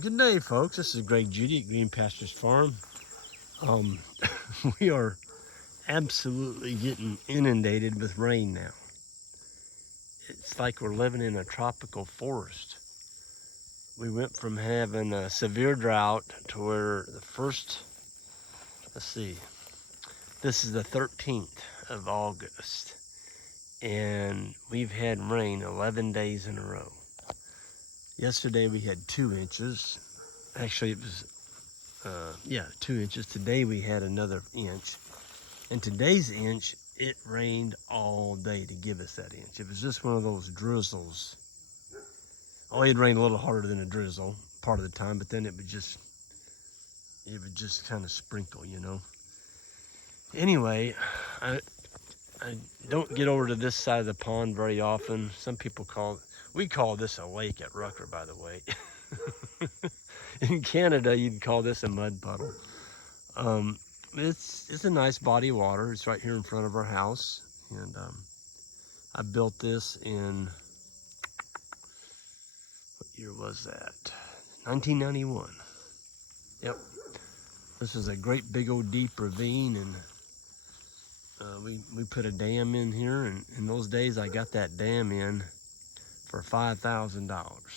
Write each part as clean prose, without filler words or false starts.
Good day, folks. This is Greg Judy at Green Pastures Farm. We are absolutely getting inundated with rain now. It's like we're living in a tropical forest. We went from having a severe drought to where the first, this is the 13th of August, and we've had rain 11 days in a row. Yesterday we had 2 inches. Actually, it was 2 inches. Today we had another inch. And today's inch, it rained all day to give us that inch. It was just one of those drizzles. Oh, it'd rain a little harder than a drizzle part of the time, but then it would just kind of sprinkle, you know. Anyway, I don't get over to this side of the pond very often. Some people we call this a lake at Rucker, by the way. In Canada, you'd call this a mud puddle. It's a nice body of water. It's right here in front of our house. And I built this in, what year was that? 1991. Yep. This is a great big old deep ravine, and we put a dam in here, and in those days I got that dam in for $5,000.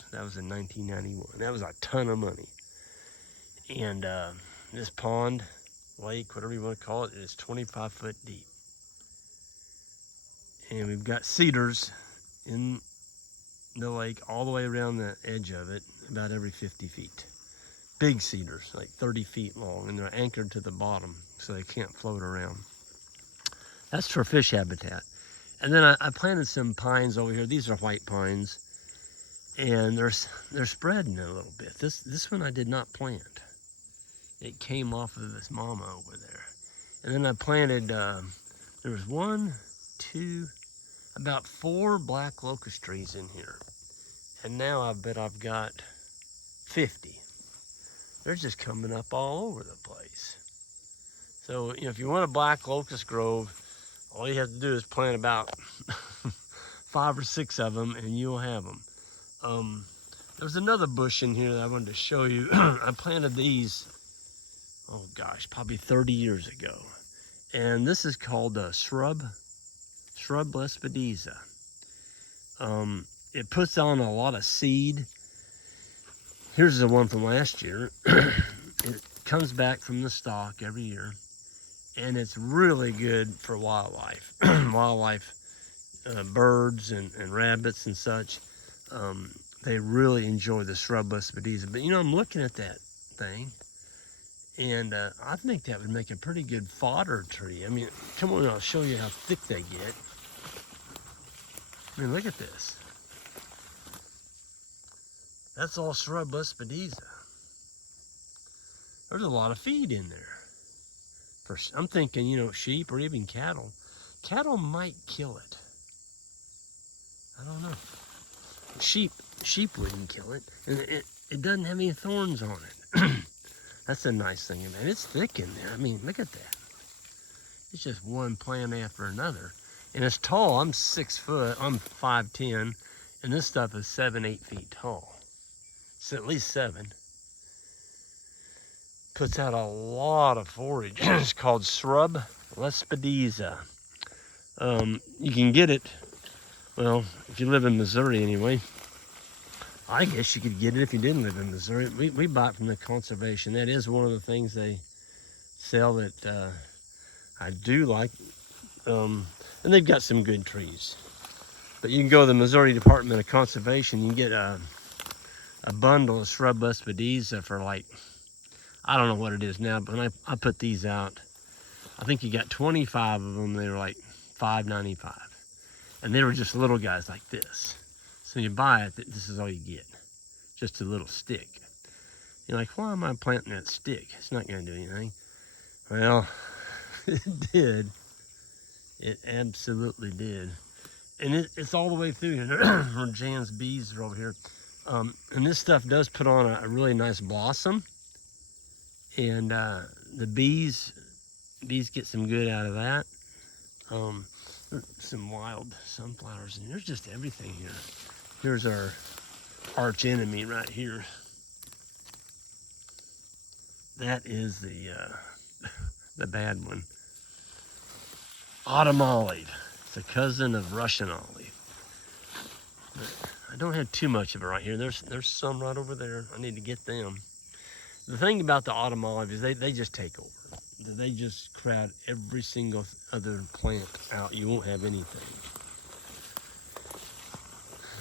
That was in 1991. That was a ton of money. And this pond, lake, whatever you want to call it, is 25 foot deep. And we've got cedars in the lake all the way around the edge of it, about every 50 feet. Big cedars, like 30 feet long, and they're anchored to the bottom so they can't float around. That's for fish habitat. And then I planted some pines over here. These are white pines, and they're spreading a little bit. This one I did not plant. It came off of this mama over there. And then I planted, there was about 4 black locust trees in here. And now I bet I've got 50. They're just coming up all over the place. So, you know, if you want a black locust grove, all you have to do is plant about 5 or 6 of them, and you'll have them. There's another bush in here that I wanted to show you. I planted these, oh gosh, probably 30 years ago. And this is called Shrub Lespedeza. It puts on a lot of seed. Here's the one from last year. It comes back from the stalk every year. And it's really good for wildlife. Birds and rabbits and such. They really enjoy the Shrub Lespedeza. But you know, I'm looking at that thing, and I think that would make a pretty good fodder tree. I mean, come on, I'll show you how thick they get. I mean, look at this. That's all Shrub Lespedeza. There's a lot of feed in there. I'm thinking, you know, sheep or even cattle. Cattle might kill it. I don't know. Sheep wouldn't kill it. And it doesn't have any thorns on it. That's a nice thing, man. It's thick in there. I mean, look at that. It's just one plant after another. And it's tall. I'm 6 foot. I'm 5'10". And this stuff is 7-8 feet tall. It's at least 7. Puts out a lot of forage. It's called Shrub Lespedeza. You can get it, well, if you live in Missouri anyway. I guess you could get it if you didn't live in Missouri. We buy it from the conservation. That is one of the things they sell that I do like. And they've got some good trees. But you can go to the Missouri Department of Conservation. You can get a bundle of Shrub Lespedeza for like, I don't know what it is now, but when I put these out, I think you got 25 of them. They were like $5.95. And they were just little guys like this. So you buy it, this is all you get. Just a little stick. You're like, why am I planting that stick? It's not going to do anything. Well, it did. It absolutely did. And it's all the way through here. Where Jan's bees are over here. And this stuff does put on a really nice blossom. And the bees get some good out of that. Some wild sunflowers, and there's just everything here. Here's our arch enemy right here. That is the the bad one. Autumn olive. It's a cousin of Russian olive. But I don't have too much of it right here. There's some right over there. I need to get them. The thing about the autumn olive is they just take over. They just crowd every single other plant out. You won't have anything.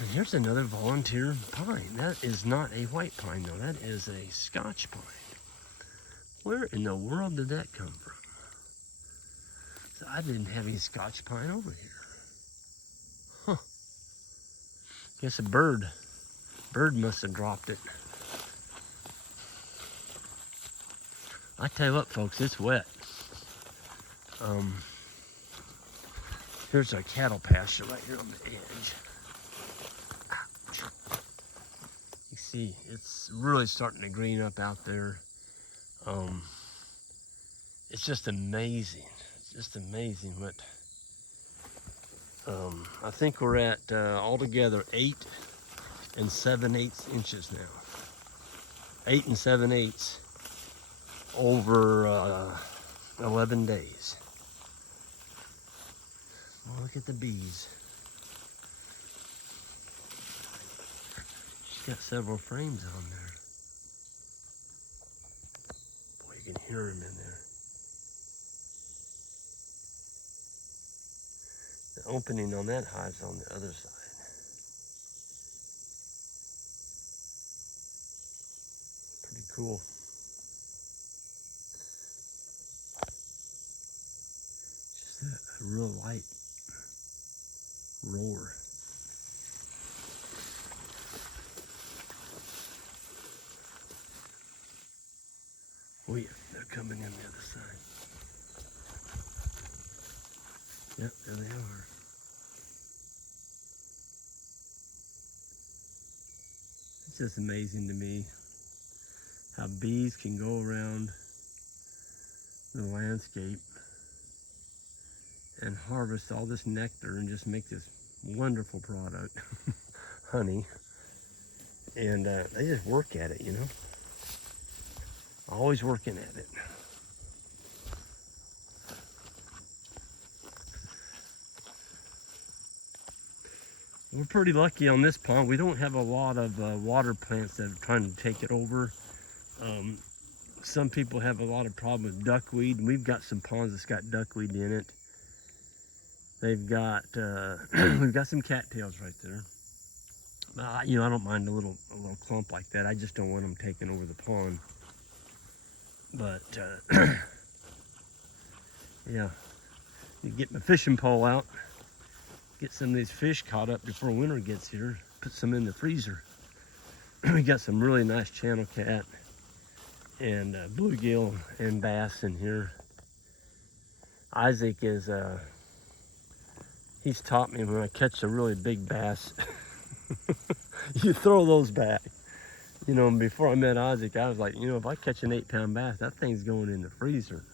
And here's another volunteer pine. That is not a white pine though. That is a Scotch pine. Where in the world did that come from? So I didn't have any Scotch pine over here. Huh. Guess a bird must have dropped it. I tell you what, folks, it's wet. Here's our cattle pasture right here on the edge. You see, it's really starting to green up out there. It's just amazing. It's just amazing what. I think we're at altogether 8 7/8 inches now. 8 7/8 over 11 days. Oh, look at the bees. She's got several frames on there. Boy, you can hear them in there. The opening on that hive's on the other side. Pretty cool. Just a real light roar. Oh yeah, they're coming in the other side. Yep, there they are. It's just amazing to me how bees can go around the landscape and harvest all this nectar and just make this wonderful product, honey. And they just work at it, you know. Always working at it. We're pretty lucky on this pond. We don't have a lot of water plants that are trying to take it over. Some people have a lot of problem with duckweed. We've got some ponds that's got duckweed in it. They've got we've got some cattails right there. You know, I don't mind a little clump like that. I just don't want them taking over the pond. But yeah, you get my fishing pole out, get some of these fish caught up before winter gets here, put some in the freezer. We got some really nice channel cat and bluegill and bass in here. Isaac is he's taught me when I catch a really big bass, you throw those back. You know, before I met Isaac, I was like, you know, if I catch an 8-pound bass, that thing's going in the freezer.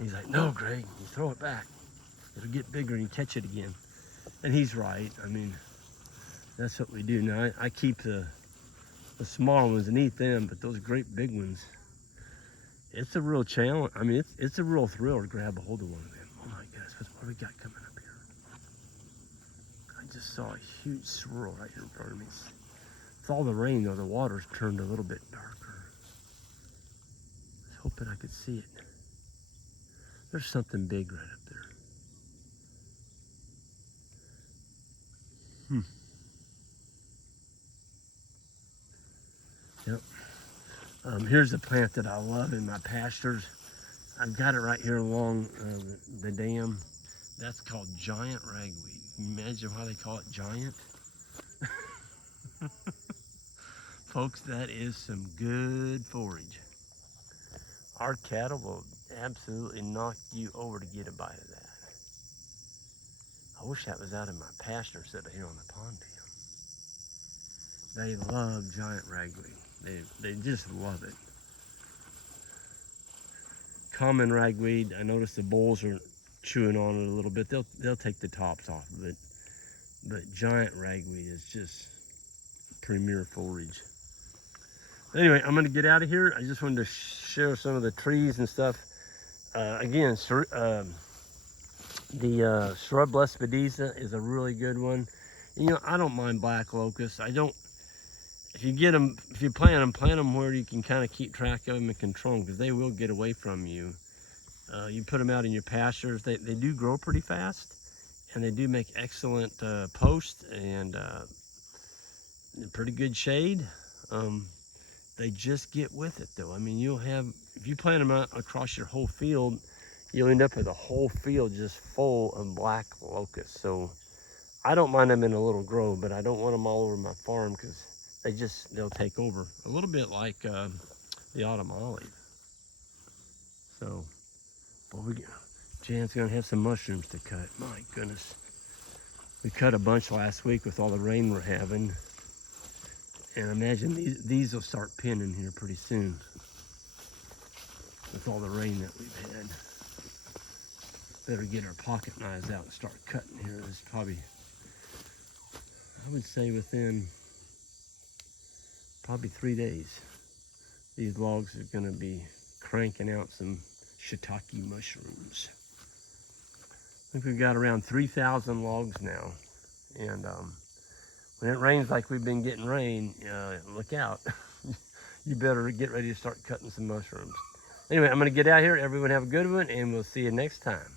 He's like, no, Greg, you throw it back. It'll get bigger and you catch it again. And he's right. I mean, that's what we do. Now, I keep the smaller ones and eat them, but those great big ones, it's a real challenge. I mean, it's a real thrill to grab a hold of one of them. Oh my gosh, what do we got coming up here? I just saw a huge swirl right here in front of me. With all the rain though, the water's turned a little bit darker. I was hoping I could see it. There's something big right up there. Yep. Here's a plant that I love in my pastures. I've got it right here along the dam. That's called giant ragweed. Can you imagine why they call it giant? Folks, that is some good forage. Our cattle will absolutely knock you over to get a bite of that. I wish that was out in my pasture instead of here on the pond dam. They love giant ragweed. They just love it. Common ragweed, I noticed the bulls are chewing on it a little bit. They'll take the tops off of it. But giant ragweed is just premier forage. Anyway, I'm gonna get out of here. I just wanted to show some of the trees and stuff. Again, the Shrub Lespedeza is a really good one. You know, I don't mind black locusts. I don't, if you get them, if you plant them where you can kind of keep track of them and control them, because they will get away from you. You put them out in your pastures. They do grow pretty fast, and they do make excellent posts and pretty good shade. They just get with it though. I mean, you'll have, if you plant them out across your whole field, you'll end up with a whole field just full of black locusts. So I don't mind them in a little grove, but I don't want them all over my farm because they'll take over. A little bit like the autumn olive. So, boy, Jan's gonna have some mushrooms to cut. My goodness. We cut a bunch last week with all the rain we're having. And I imagine these will start pinning here pretty soon with all the rain that we've had. Better get our pocket knives out and start cutting here. It's probably, I would say within probably 3 days, these logs are gonna be cranking out some shiitake mushrooms. I think we've got around 3,000 logs now. And when it rains like we've been getting rain, look out. You better get ready to start cutting some mushrooms. Anyway, I'm gonna get out here. Everyone have a good one, and we'll see you next time.